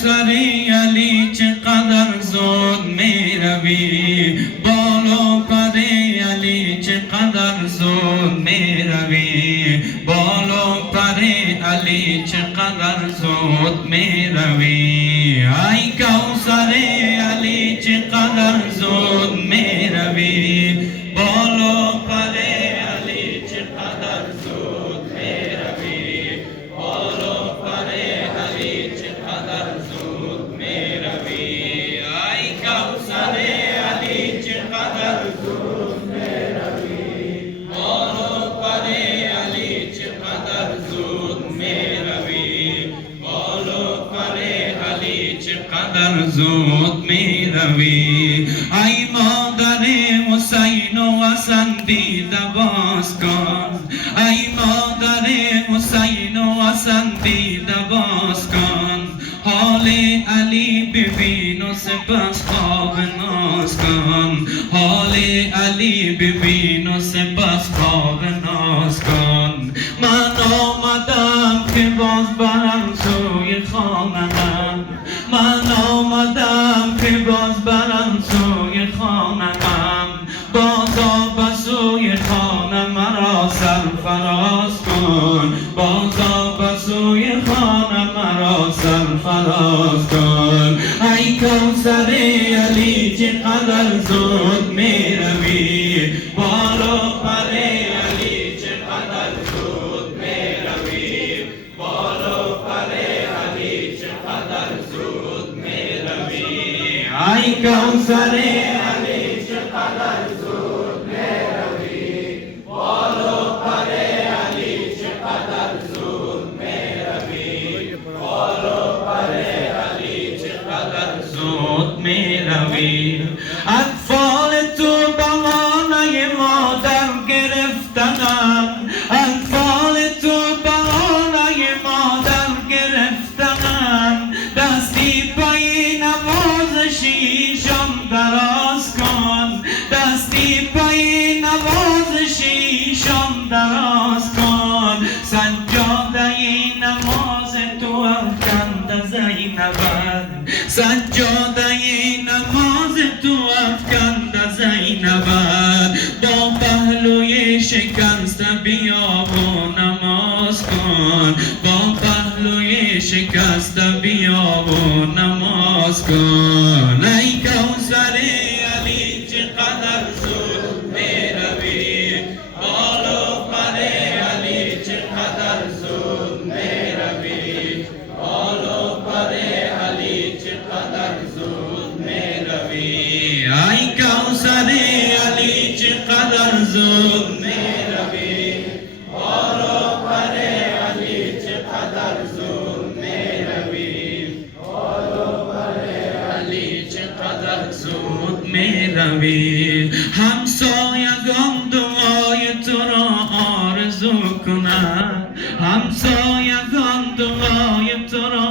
کوثری علی چقدر زود میروی، بالا پر علی چقدر زود میروی، بالا پر علی چقدر زود میروی. ای کوثر علی چقدر زود میروی، بالا پر علی چقدر زود میروی، بالا پر علی چقدر زود میروی. ای کوثر علی چقدر زود میروی، بالا پر علی چقدر زود میروی، بالا پر علی چقدر زود میروی. ای مادر حسین و حسن دیده باز کن، ای مادر حسین و حسن دیده باز کن، حال علی ببین و سپس خواب ناز کن، حال علی ببین و سپس خواب ناز کن. من آمدم که باز برم سوی خانم، من آمدم که باز برم سوی خانم، بازا به سوی خانه مرا سرفراز کن، بازا به سوی خانه مرا سرفراز کن. ای کوثر علی چقدر زود میروی، بالا پر علی چقدر زود میروی، بالا پر علی چقدر زود میروی. ای کوثر علی چقدر زود میروی، بالا پر علی چقدر زود میروی، بالا پر علی چقدر زود میروی. اطفال تو بهانه مادر گرفتنم، اطفال تو بهانه مادر گرفتنم، دستی پای نوازشیشان دراز کن، دستی پای نوازشیشان دراز کن. سجاده نماز تو افکند زینبت، سجاده نماز تو افکند زینبت، با پهلوی شکسته بیا و نماز کن، با پهلوی شکسته بیا و نماز کن. ای کوثر علی چقدر زود میروی، بالا پر علی چقدر زود میروی، بالا پر علی چقدر زود میروی. ای کوثر علی چقدر زود میروی، بالا پر علی چقدر زود میروی، بالا پر علی چقدر زود میروی. همسایگان دعای تو را آرزو کنند، همسایگان دعای تو را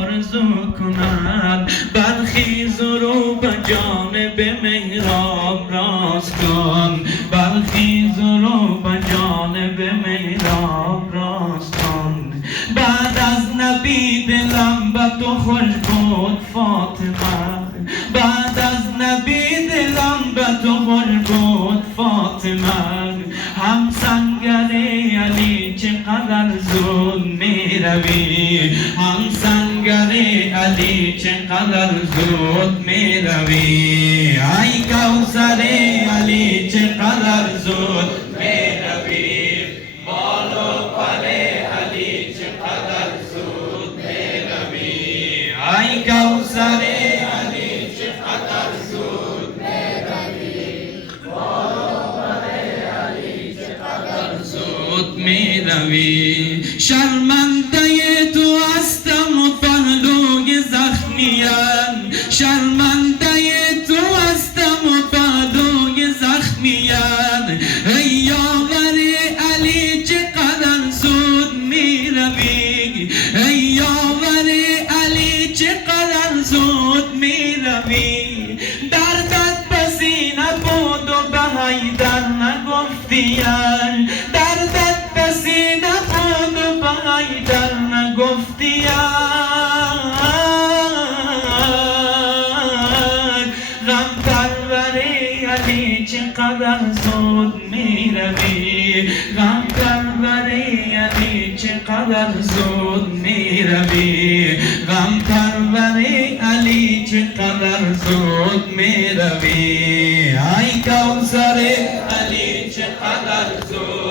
آرزو کنند، برخیز و رو به جانب محراب راست کن، برخیز و رو به جانب محراب راست کن. بعد از نبی دلم به تو خوش بود فاطمه، بعد از نبی دلم به تو خوش بود فاطمه، هم سنگر علی چقدر زود میروی، هم سنگر علی چقدر زود میروی. ای کوثر علی چقدر زود میروی، بالا پر علی چقدر زود میروی. ای کوثر علی چقدر زود میروی، بالا پر علی چقدر زود میروی. شرمنده تو هستم و پهلوی زخمیم، شرمنده تو هستم و پهلوی زخمیم. ای یاور علی چقدر زود میروی، ای یاور علی چقدر زود میروی. دردت پسینه بود و به حیدر نگفتیم، دردت پسینه بود و به حیدر نگفتیم. چقدر زود میروی غم پروری علی چقدر زود میروی غم پروری علی چقدر زود میروی ای کوثر علی چقدر زود